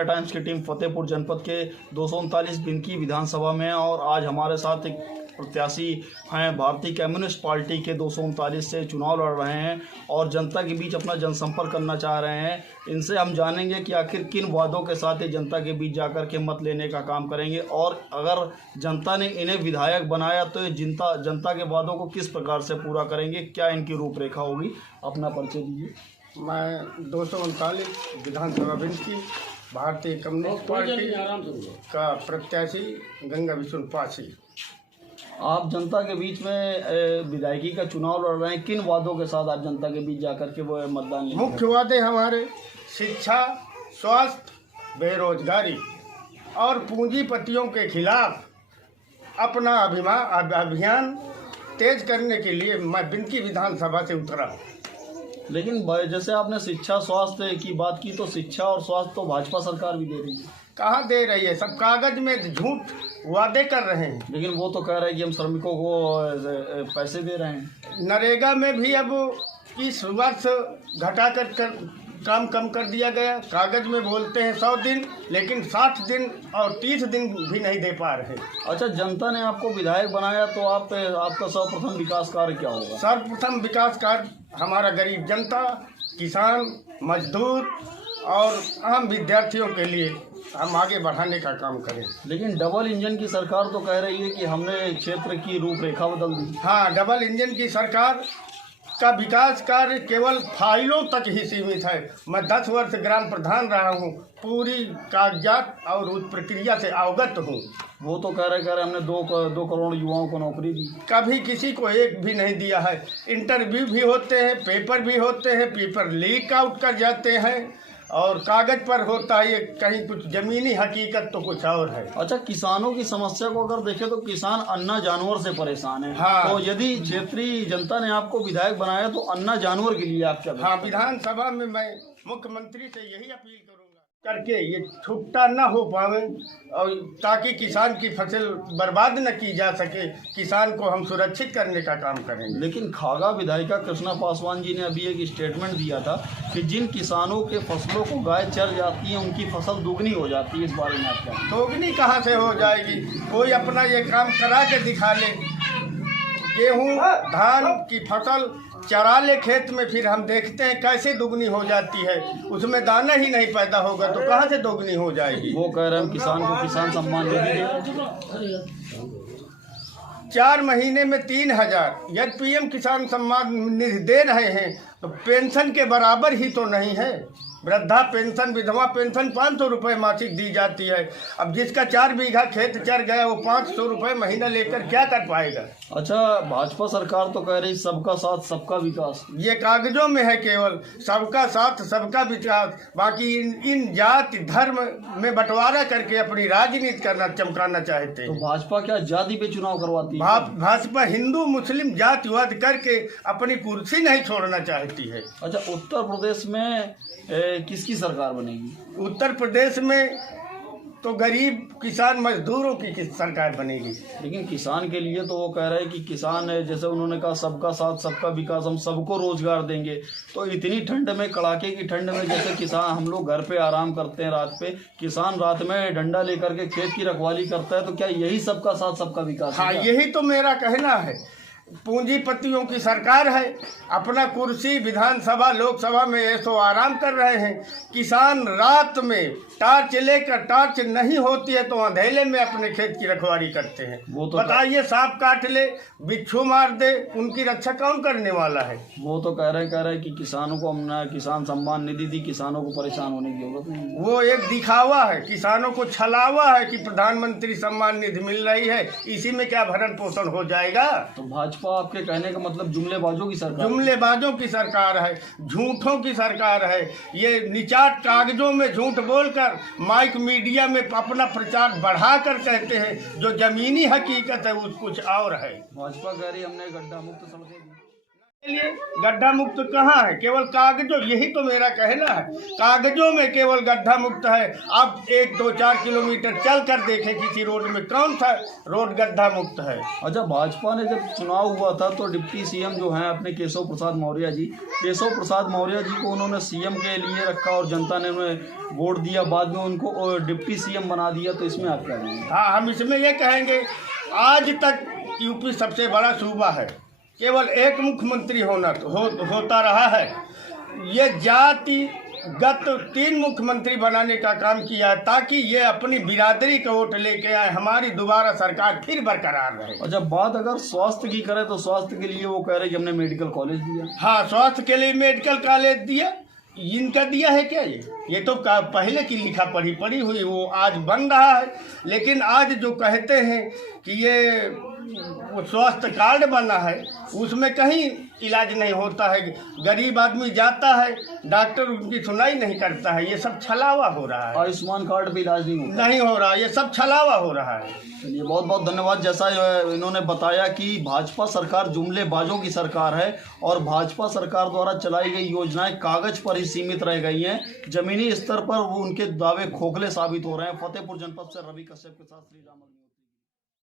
India times की team Fatehpur जनपद के 239 बिनकी विधानसभा में, और आज हमारे साथ एक प्रत्याशी हैं भारतीय कम्युनिस्ट पार्टी के 239 से चुनाव लड़ रहे हैं और जनता के बीच अपना जनसंपर्क करना चाह रहे हैं। इनसे हम जानेंगे कि आखिर किन वादों के साथ ये जनता के बीच जाकर के मत लेने का काम करेंगे, और अगर जनता ने इन्हें विधायक बनाया तो ये जनता के वादों को किस प्रकार से पूरा करेंगे, क्या इनकी रूपरेखा होगी। अपना परिचय दीजिए। मैं 239 विधानसभा बिनकी भारतीय कम्युनिस्ट पार्टी का प्रत्याशी गंगा विष्णु पासी। आप जनता के बीच में विधायकी का चुनाव लड़ रहे हैं, किन वादों के साथ आप जनता के बीच जाकर के वो मतदान लेंगे? मुख्य वादे हमारे शिक्षा, स्वास्थ्य, बेरोजगारी और पूंजीपतियों के खिलाफ अपना अभियान तेज करने के लिए मैं बिनकी विधानसभा से उतरा। लेकिन जैसे आपने शिक्षा स्वास्थ्य की बात की, तो शिक्षा और स्वास्थ्य तो भाजपा सरकार भी दे रही है। कहाँ दे रही है? सब कागज में झूठ वादे कर रहे हैं। लेकिन वो तो कह रहे हैं कि हम श्रमिकों को पैसे दे रहे हैं। नरेगा में भी अब इस वर्ष घटा कर काम कम कर दिया गया। कागज में बोलते हैं 100 दिन, लेकिन 60 दिन और 30 दिन भी नहीं दे पा रहे। अच्छा, जनता ने आपको विधायक बनाया तो आपका सर्वप्रथम विकास कार्य क्या होगा? सर्वप्रथम विकास कार्य हमारा गरीब जनता, किसान, मजदूर और आम विद्यार्थियों के लिए हम आगे बढ़ाने का काम करें। लेकिन डबल इंजन की सरकार तो कह रही है कि हमने क्षेत्र की रूपरेखा बदल दी। हाँ, डबल इंजन की सरकार का विकास कार्य केवल फाइलों तक ही सीमित है। मैं 10 वर्ष ग्राम प्रधान रहा हूँ, पूरी कागजात और उस प्रक्रिया से अवगत हूँ। वो तो कह रहे हमने 2 करोड़ युवाओं को नौकरी दी। कभी किसी को एक भी नहीं दिया है। इंटरव्यू भी होते हैं, पेपर भी होते हैं, पेपर लीक आउट कर जाते हैं और कागज पर होता है ये कहीं कुछ, जमीनी हकीकत तो कुछ और है। अच्छा, किसानों की समस्या को अगर देखें तो किसान अन्ना जानवर से परेशान है। हाँ। तो यदि क्षेत्रीय जनता ने आपको विधायक बनाया तो अन्ना जानवर के लिए आप क्या? हाँ, विधानसभा में मैं मुख्यमंत्री से यही अपील करूंगा करके ये छुट्टा न हो पावे, और ताकि किसान की फसल बर्बाद न की जा सके, किसान को हम सुरक्षित करने का काम करेंगे। लेकिन खागा विधायिका कृष्णा पासवान जी ने अभी एक स्टेटमेंट दिया था कि जिन किसानों के फसलों को गाय चर जाती है उनकी फसल दुगनी हो जाती है। इस बारे में आप क्या? दोगुनी कहाँ से हो जाएगी? कोई अपना ये काम करा के दिखा ले। गेहूँ धान की फसल चरा ले खेत में, फिर हम देखते हैं कैसे दुगनी हो जाती है। उसमें दाना ही नहीं पैदा होगा तो कहाँ से दोगुनी हो जाएगी? वो कह रहे हैं किसान को किसान सम्मान निधि 4 महीने में 3000। यदि पीएम किसान सम्मान निधि दे रहे हैं तो पेंशन के बराबर ही तो नहीं है। वृद्धा पेंशन, विधवा पेंशन 500 रुपये मासिक दी जाती है। अब जिसका 4 बीघा खेत चर गया वो 500 रुपये महीना लेकर क्या कर पाएगा? अच्छा, भाजपा सरकार तो कह रही सबका साथ सबका विकास। ये कागजों में है केवल, सबका साथ सबका विकास। बाकी इन जाति धर्म में बंटवारा करके अपनी राजनीति करना, चमकाना चाहते हैं। तो भाजपा क्या जाति पे चुनाव करवाती है? भाजपा हिंदू मुस्लिम जातिवाद करके अपनी कुर्सी नहीं छोड़ना चाहती है। अच्छा, उत्तर प्रदेश में किसकी सरकार बनेगी? उत्तर प्रदेश में तो गरीब किसान मजदूरों की सरकार बनेगी। लेकिन किसान के लिए तो वो कह रहे हैं कि किसान, जैसे उन्होंने कहा सबका साथ सबका विकास, हम सबको रोजगार देंगे। तो इतनी ठंड में, कड़ाके की ठंड में, जैसे किसान, हम लोग घर पे आराम करते हैं रात पे, किसान रात में डंडा लेकर के खेत की रखवाली करता है, तो क्या यही सबका साथ सबका विकास? हाँ, यही तो मेरा कहना है। पूंजीपतियों की सरकार है, अपना कुर्सी विधानसभा लोकसभा में ऐसो आराम कर रहे हैं। किसान रात में टार्च लेकर, टार्च नहीं होती है तो अंधेले में अपने खेत की रखवाली करते हैं। वो तो बताइए, सांप काट ले, बिच्छू मार दे, उनकी रक्षा कौन करने वाला है? वो तो कह रहे हैं कि किसानों को हमने किसान सम्मान निधि दी, किसानों को परेशान होने की जरूरत नहीं। वो एक दिखावा है, किसानों को छलावा है कि प्रधानमंत्री सम्मान निधि मिल रही है, इसी में क्या भरण पोषण हो जाएगा? तो भाजपा आपके कहने का मतलब जुमलेबाजों की सरकार? जुमलेबाजों की सरकार है, झूठों की सरकार है। ये निचाट कागजों में झूठ बोलकर माइक मीडिया में अपना प्रचार बढ़ाकर कहते हैं, जो जमीनी हकीकत है वो कुछ और है। भाजपा कह रही हमने गड्ढा मुक्त सड़कें दी। लिए गड्ढा मुक्त कहाँ है? केवल कागजों, यही तो मेरा कहना है, कागजों में केवल गड्ढा मुक्त है। आप 1, 2, 4 किलोमीटर चल कर देखें किसी रोड में कौन सा रोड गड्ढा मुक्त है। अच्छा, भाजपा ने जब चुनाव हुआ था तो डिप्टी सीएम जो हैं अपने केशव प्रसाद मौर्य जी को उन्होंने सीएम के लिए रखा और जनता ने उन्हें वोट दिया, बाद में उनको डिप्टी सीएम बना दिया, तो इसमें आप क्या कहेंगे? हाँ, हम इसमें ये कहेंगे, आज तक यूपी सबसे बड़ा सूबा है, केवल एक मुख्यमंत्री होता रहा है। ये जातिगत 3 मुख्यमंत्री बनाने का काम किया है ताकि ये अपनी बिरादरी का वोट लेके आए, हमारी दोबारा सरकार फिर बरकरार रहे। और जब बात अगर स्वास्थ्य की करें तो स्वास्थ्य के लिए वो कह रहे कि हमने मेडिकल कॉलेज दिया। हाँ, स्वास्थ्य के लिए मेडिकल कॉलेज दिया, इनका दिया है क्या? ये तो पहले की लिखा पढ़ी हुई, वो आज बन रहा है। लेकिन आज जो कहते हैं कि ये वो स्वास्थ्य कार्ड बना है, उसमें कहीं इलाज नहीं होता है। गरीब आदमी जाता है, डॉक्टर उनकी सुनाई नहीं करता है। ये सब छलावा हो रहा है। आयुष्मान कार्ड पे इलाज नहीं हो रहा, ये सब छलावा हो रहा है। चलिए, बहुत बहुत धन्यवाद। जैसा इन्होंने बताया कि भाजपा सरकार जुमलेबाजों की सरकार है और भाजपा सरकार द्वारा चलाई गई योजनाएं कागज पर ही सीमित रह गई हैं, जमीनी स्तर पर वो उनके दावे खोखले साबित हो रहे हैं। फतेहपुर जनपद से रवि कश्यप के साथ श्री राम।